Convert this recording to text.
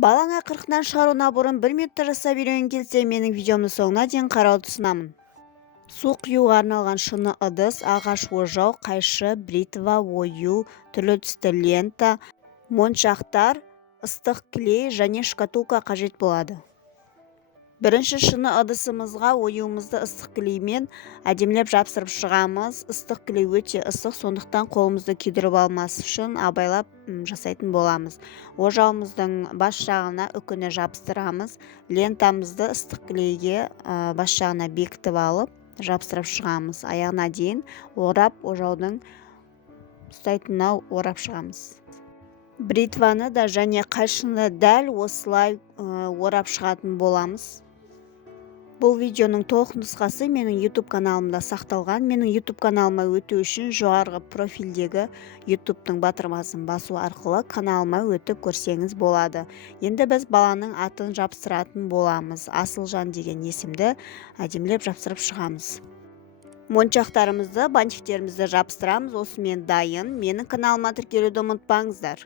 Балаңа 40-тан шығаруына бұрын 1 минутта жасап үйренгің келсе, менің видеомды соңына дейін қарауды ұсынамын. Су құюға арналған шыны ыдыс, ағаш ожау, қайшы, бритва, ою, түрлі түсті лента, моншақтар, ыстық клей және шкатулка қажет болады. Бірінші шыны ыдысымызға оюымызды ыстық клеймен әдемілеп жапсырып шығамыз. Ыстық клей өте ыстық, сондықтан қолымызды күйдіріп алмас үшін абайлап жасайтын боламыз. Ожауымыздың бас жағына үкіні жабыстырамыз. Лентамызды ыстық клейге бас жағына бекітіп алып, жабыстырып шығамыз. Аяғына дейін орап, ожаудың ұстайтынына орап шығамыз. Бритваны да және қайшыны дәл осылай орап шығатын боламыз. Бұл видеоның толық нұсқасы менің YouTube каналымда сақталған. Менің YouTube каналыма өту үшін жоғарғы профильдегі YouTube'тың батырмасын басу арқылы каналыма өтіп көрсеңіз болады. Енді біз баланың атын жабыстыратын боламыз. Асылжан деген есімді әдемілеп жапсырып шығамыз. Моншақтарымызды, бантиктерімізді жабыстырамыз. Осымен дайын. Менің каналыма тіркелуді ұмытпаңыздар.